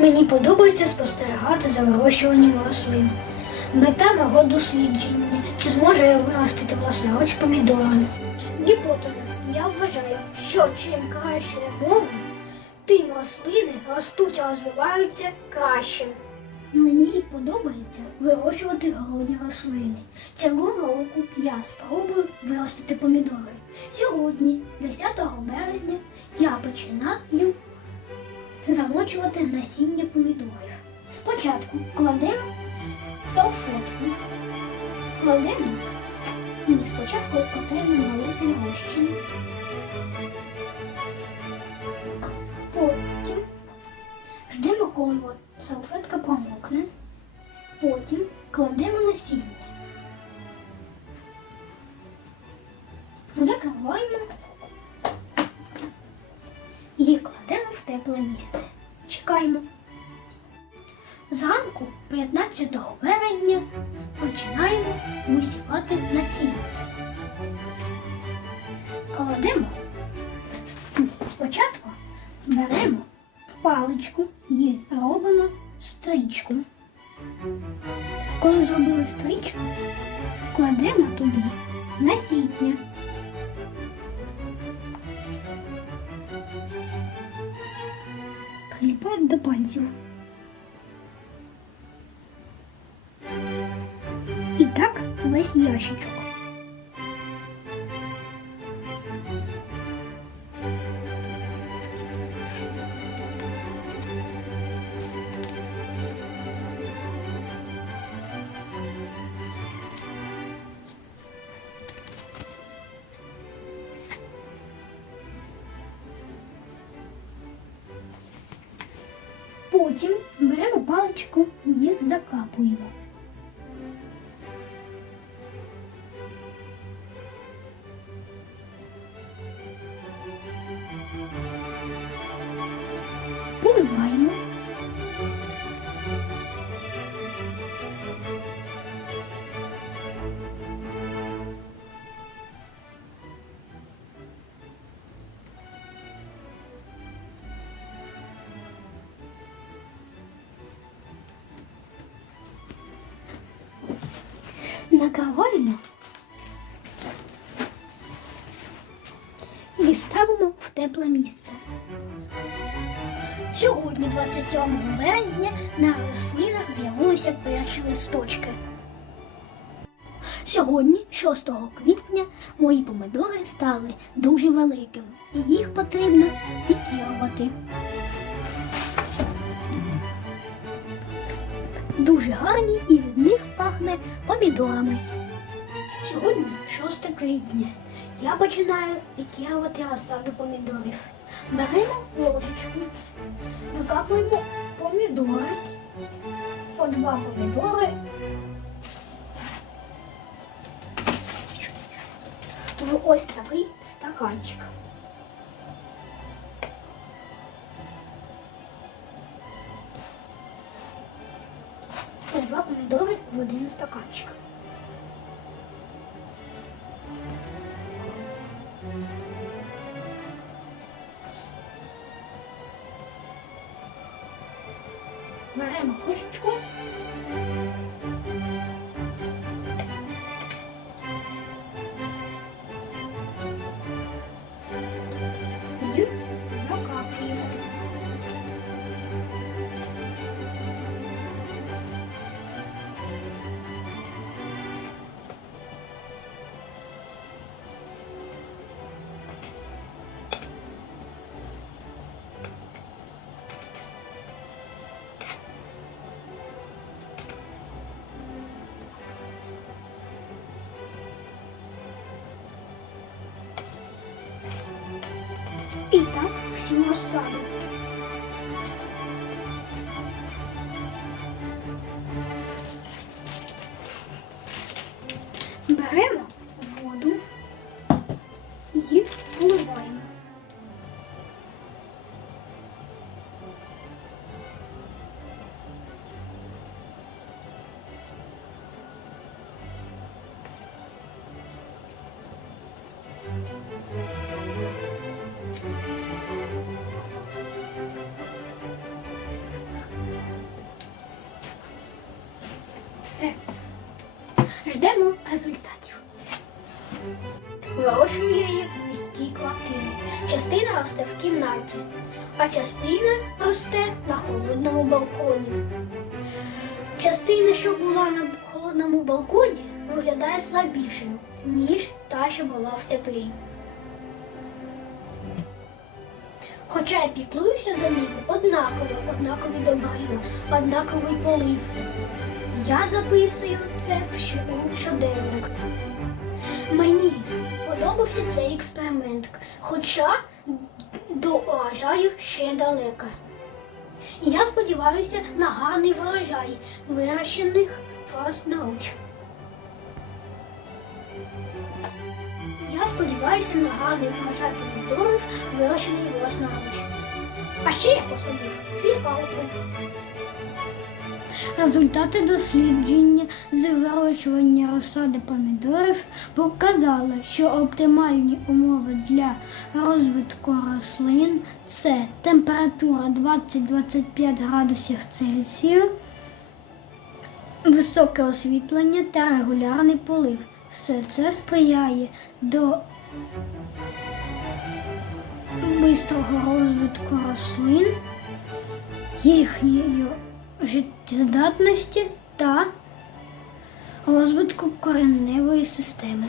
Мені подобається спостерігати за вирощуванням рослин. Мета мого дослідження, чи зможу я виростити власноруч помідори. Гіпотеза. Я вважаю, що чим краще умови, тим рослини ростуть і розвиваються краще. Мені подобається вирощувати городні рослини. Цього року я спробую виростити помідори. Сьогодні, 10 березня, я починаю замочувати насіння помідорів. Спочатку кладемо салфетку. Кладемо. Ні, спочатку потрібно налити розчин. Потім ждемо, коли салфетка промокне. Потім кладемо насіння. Місце. Чекаємо. Зранку 15 березня починаємо висівати насіння. Кладемо. Спочатку беремо паличку і робимо стрічку. Коли зробили стрічку, кладемо туди насіння. До пальців. І так весь ящичок. Потім беремо паличку і закапуємо. Накриваємо і ставимо в тепле місце. Сьогодні, 27 березня, на рослинах з'явилися перші листочки. Сьогодні, 6 квітня, мої помидори стали дуже великими, і їх потрібно пікірувати. Дуже гарні і від них пахне помідорами. Сьогодні 6 квітня. Я починаю пікірувати розсаду помідорів. Беремо ложечку, викапуємо помідори, по два помідори. В ось такий стаканчик. Помідори в один стаканчик. Беремо кружечку. te mostrado. Tá Все. Ждемо результатів. Вирощую їх в міській квартирі. Частина росте в кімнаті, а частина росте на холодному балконі. Частина, що була на холодному балконі, виглядає слабішою, ніж та, що була в теплі. Хоча я піклуюся за ними однаково, однакові добрива, однаковий полив. Я записую це в щоденник. Мені сподобався цей експеримент, хоча до ще далеко. Я сподіваюся на гарний врожай, вирощених власноруч. Я сподіваюся на гарний врожай помідорів, вирощений власноруч. А ще я посадив фіалку. Результати дослідження з вирощування розсади помідорів показали, що оптимальні умови для розвитку рослин це температура 20-25 градусів Цельсію, високе освітлення та регулярний полив. Все це сприяє до бистрого розвитку рослин, їхньої життєздатності та розвитку кореневої системи.